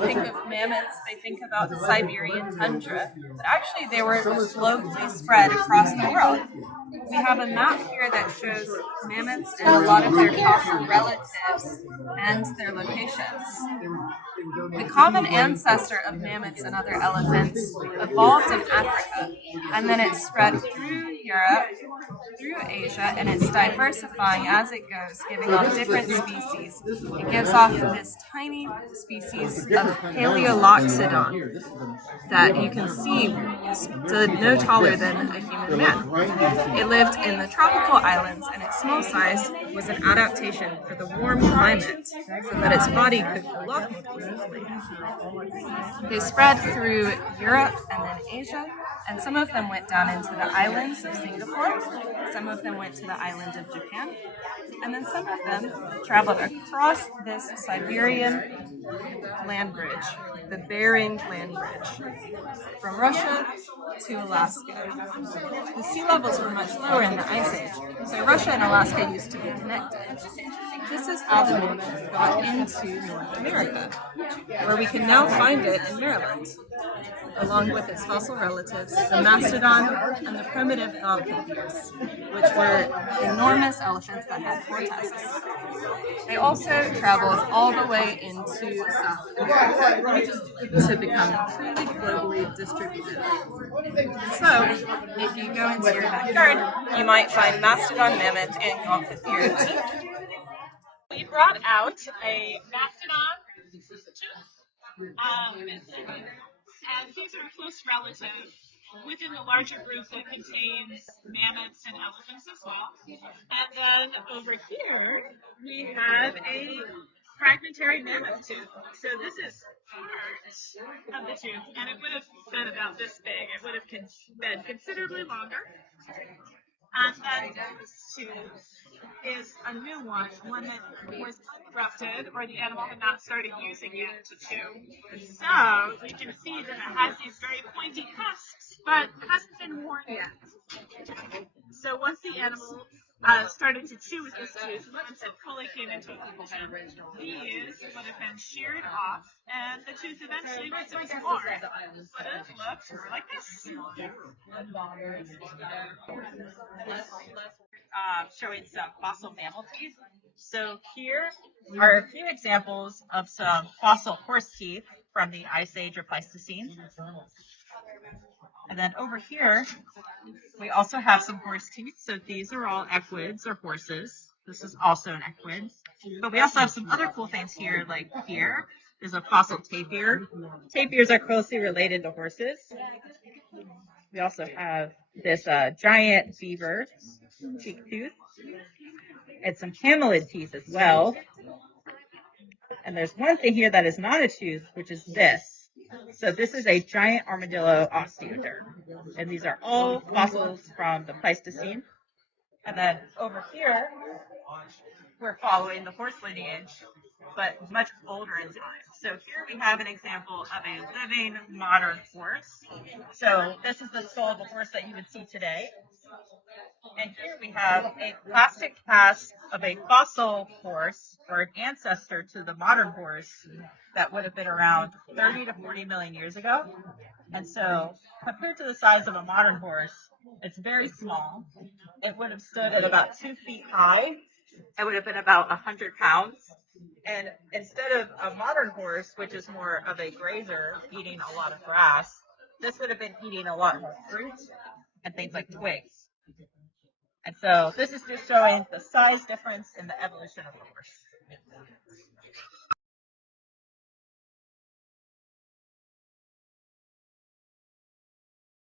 think of mammoths, they think about the Siberian tundra, but actually they were globally spread across the world. We have a map here that shows mammoths and a lot of their fossil relatives and their locations. The common ancestor of mammoths and other elephants evolved in Africa, and then it spread through Europe, through Asia, and it's diversifying as it goes, giving off different species. It gives off this tiny species of Paleoloxodon that you can see stood no taller than a human man. It lived in the tropical islands, and its small size was an adaptation for the warm climate, so that its body could cool off more easily. They spread through Europe and then Asia, and some of them went down into the islands of Singapore, some of them went to the island of Japan, and then some of them traveled across this Siberian land bridge, the Bering Land Bridge, from Russia to Alaska. The sea levels were much lower in the Ice Age, so Russia and Alaska used to be connected. This is how the mammoth got into North America, where we can now find it in Maryland, along with its fossil relatives, the mastodon and the primitive dogfish, which were enormous elephants that had 4 tusks. They also traveled all the way into South America to become truly globally distributed. So, if you go into your backyard, you might find mastodon mammoth and gauntlet-eared teak. We brought out a mastodon and he's a close relative within the larger group that contains mammoths and elephants as well. And then over here, we have a fragmentary mammoth tooth. So this is part of the tooth, and it would have been about this big. It would have been considerably longer. And then this tooth is a new one that was uninterrupted or the animal had not started using it to chew. So you can see that it has these very pointy cusps, but hasn't been worn yet. So once the animal started to chew with this tooth, once it fully came into function, these would have been sheared off, and the tooth eventually was born. But it looks like this. Showing some fossil mammal teeth. So here are a few examples of some fossil horse teeth from the Ice Age or Pleistocene. And then over here, we also have some horse teeth. So these are all equids or horses. This is also an equid. But we also have some other cool things here, like here is a fossil tapir. Tapirs are closely related to horses. We also have this giant beaver cheek tooth and some camelid teeth as well. And there's one thing here that is not a tooth, which is this. So this is a giant armadillo osteoderm. And these are all fossils from the Pleistocene. And then over here, we're following the horse lineage, but much older in time. So here we have an example of a living modern horse. So this is the skull of a horse that you would see today. And here we have a plastic cast of a fossil horse or an ancestor to the modern horse that would have been around 30 to 40 million years ago. And so compared to the size of a modern horse, it's very small. It would have stood at about 2 feet high. It would have been about 100 pounds. And instead of a modern horse, which is more of a grazer eating a lot of grass, this would have been eating a lot more fruit and things like twigs. And so this is just showing the size difference in the evolution of the horse.